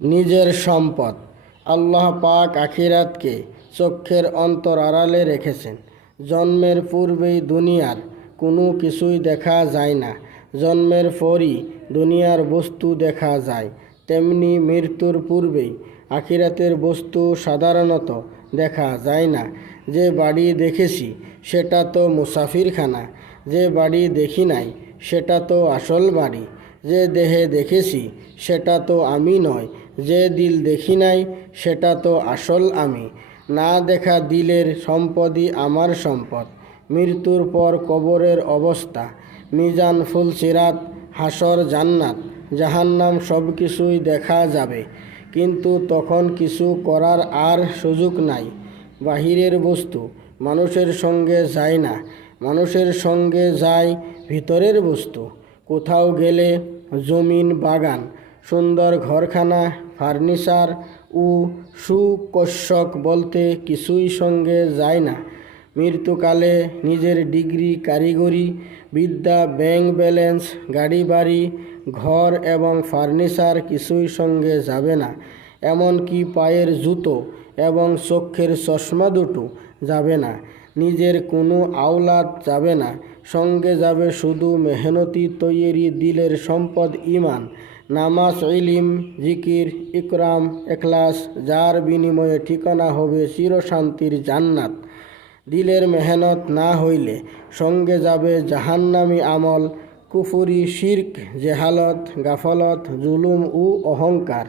নিজের সম্পদ। আল্লাহ পাক আখিরাতকে চক্ষের অন্তর আড়ালে রেখেছেন। জন্মের পূর্বেই দুনিয়ার কোনো কিছুই দেখা যায় না, জন্মের পরই দুনিয়ার বস্তু দেখা যায়। তেমনি মৃত্যুর পূর্বেই আখিরাতের বস্তু সাধারণত দেখা যায় না। যে বাড়ি দেখেছি সেটা তো মুসাফিরখানা, যে বাড়ি দেখি নাই সেটা তো আসল বাড়ি। যে দেহে দেখেছি সেটা তো আমি নয়, যে দিল দেখি নাই সেটা তো আসল আমি। না দেখা দিলের সম্পদই আমার সম্পদ। মৃত্যুর পর কবরের অবস্থা, মিজান, ফুলসিরাত, হাসর, জান্নাত, জাহান্নাম সব কিছুই দেখা যাবে, কিন্তু তখন কিছু করার আর সুযোগ নাই। বাহিরের বস্তু মানুষের সঙ্গে যায় না, মানুষের সঙ্গে যায় ভিতরের বস্তু। কোথাও গেলে জমিন, বাগান, সুন্দর ঘরখানা, ফার্নিচার ও সুকোষক বলতে কিছুই সঙ্গে যায় না। মৃত্যুকালে নিজের ডিগ্রি, কারিগরি বিদ্যা, ব্যাংক ব্যালেন্স, গাড়ি বাড়ি, ঘর এবং ফার্নিচার কিছুই সঙ্গে যাবে না। এমনকি পায়ের জুতো এবং চোখের চশমা দুটো যাবে না। নিজের কোনো আওলাদ যাবে না, সঙ্গে যাবে শুধু মেহনতি তৈরি দিলের সম্পদ, ঈমান, নামাজ, ইলিম, জিকির, ইকরাম, এখলাস, যার বিনিময়ে ঠিকানা হবে চিরশান্তির জান্নাত। দিলের মেহনত না হইলে সঙ্গে যাবে জাহান্নামী আমল, কুফরি, শিরক, জেহালত, গাফলত, জুলুম ও অহংকার।